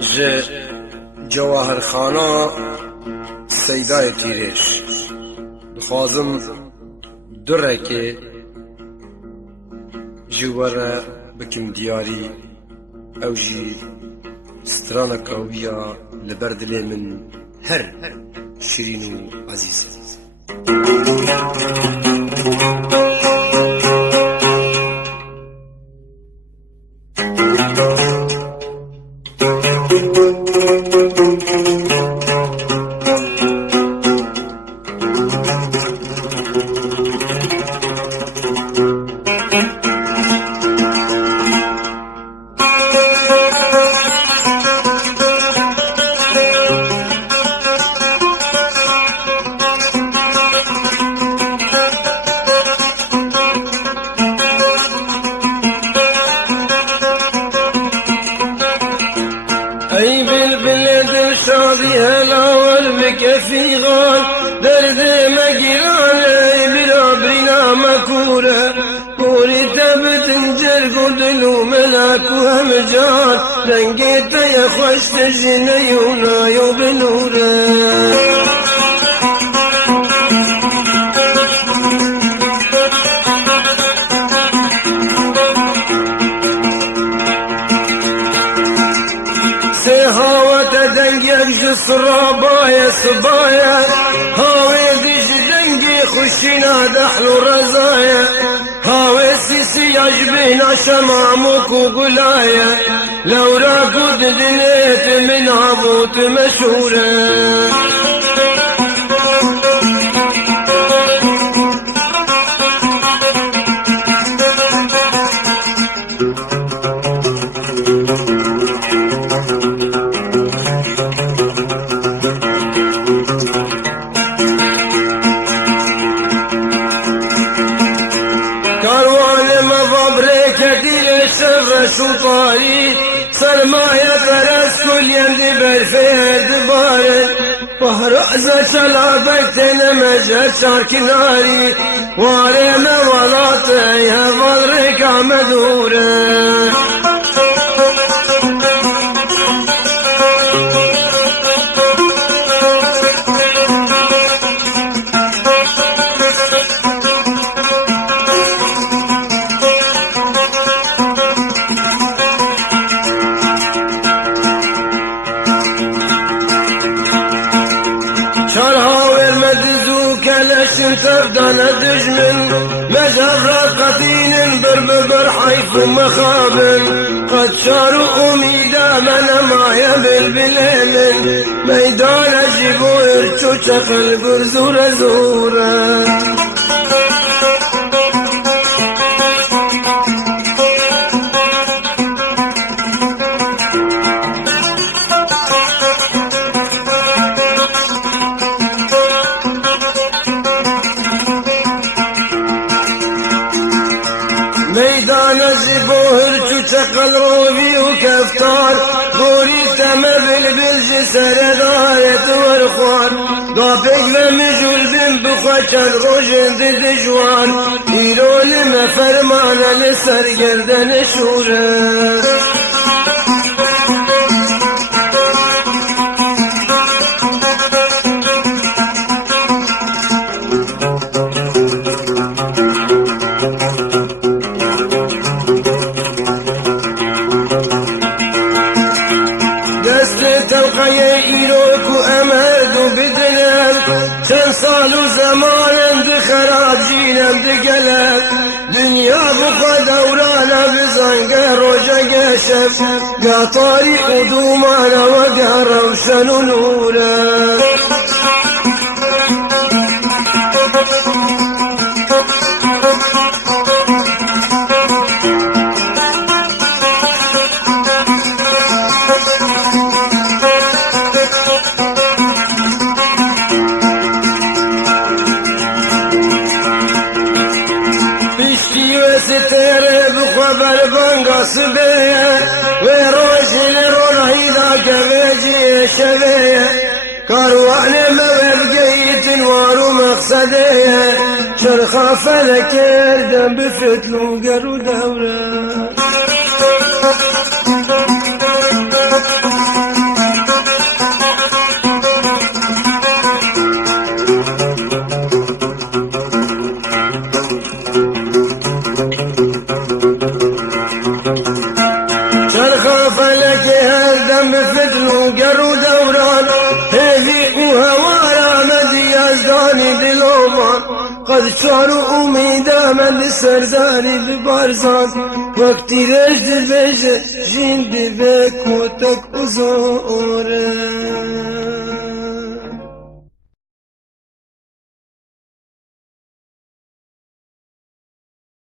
ج جواهر خانا سیدای تیرش دخوازم درکه جواره بکم دیاری او جی سترانه کاویا لبردل من هر شیرین و عزیز. ای بلبل دل شادی هلاول بکفی غال درد مگیران ای بلا برینا مکوره کوری تبتن جرگ و دلو ملاک و همجان رنگی تای خوش تجنی و نایو بنوره سرابايا صبايا هاوي ديش دنقي خشينا دحل رزايا هاوي سيسي عجبينا شمامك وقلايا لو راكود دنيت من عبوت مشهورة شطاري سرمايا فرس كل يمدي برفيد بارد وهرأزة شلابك تنمجد شارك ناري وارينا ولاطي هفضرك عمدورة تبدأ دجمن مجرى قتين برببر حيف مخابن قد شاروا أميدا من معي بالبليل ميدان جيبو ارتو شقل برزورة زورة ميدان زبوهر تقل روبي وكفتار بوري تمبل بالج سرداية ورخوان ضابق ومجول بن بخوشن روجن دجوان إيرون مفرمان لسر گردن شوره تلقي إيروك وأمهد بدلال شن صالو زمان دخراب جينا دقلب دنيا بخوا دورانا بزنقه روجا قشف قاطاري قدومانا وقهر وشنو نورا ستر بخبر بانگاس به و روشن رو رهیدا که شبه کاروان موب گیت وارو مقصده شرخا فلکردم بفتلو گرو دوره قد شعر امیده من سرداری ببارزان وقتی رشد بجه جین به کتک ازاره